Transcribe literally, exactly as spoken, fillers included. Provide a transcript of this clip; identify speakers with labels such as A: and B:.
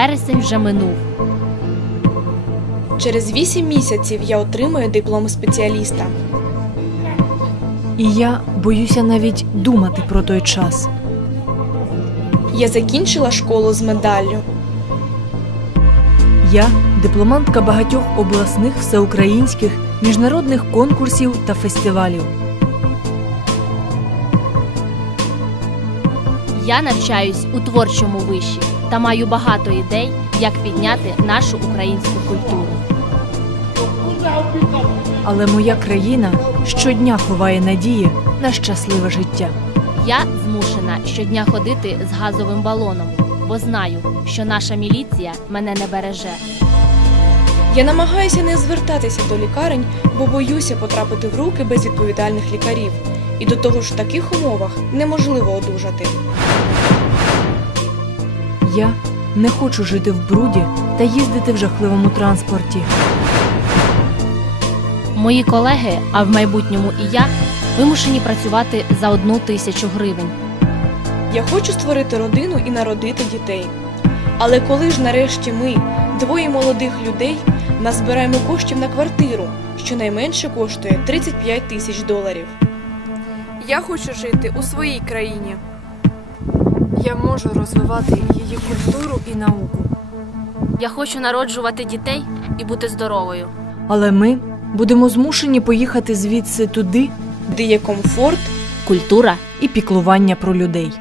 A: вересень вже минув.
B: Через вісім місяців я отримаю диплом спеціаліста.
C: І я боюся навіть думати про той час.
B: Я закінчила школу з медаллю.
C: Я дипломантка багатьох обласних, всеукраїнських, міжнародних конкурсів та фестивалів.
A: Я навчаюсь у творчому виші та маю багато ідей, як підняти нашу українську культуру.
C: Але моя країна щодня ховає надії на щасливе життя.
A: Я змушена щодня ходити з газовим балоном, бо знаю, що наша міліція мене не береже.
B: Я намагаюся не звертатися до лікарень, бо боюся потрапити в руки безвідповідальних лікарів. І до того ж в таких умовах неможливо одужати.
C: Я не хочу жити в бруді та їздити в жахливому транспорті.
A: Мої колеги, а в майбутньому і я, вимушені працювати за одну тисячу гривень.
B: Я хочу створити родину і народити дітей. Але коли ж нарешті ми, двоє молодих людей, назбираємо коштів на квартиру, що найменше коштує тридцять п'ять тисяч доларів?
D: Я хочу жити у своїй країні. Я можу розвивати її культуру і науку.
A: Я хочу народжувати дітей і бути здоровою.
C: Але ми будемо змушені поїхати звідси туди,
B: Де є комфорт,
A: Культура
C: і піклування про людей.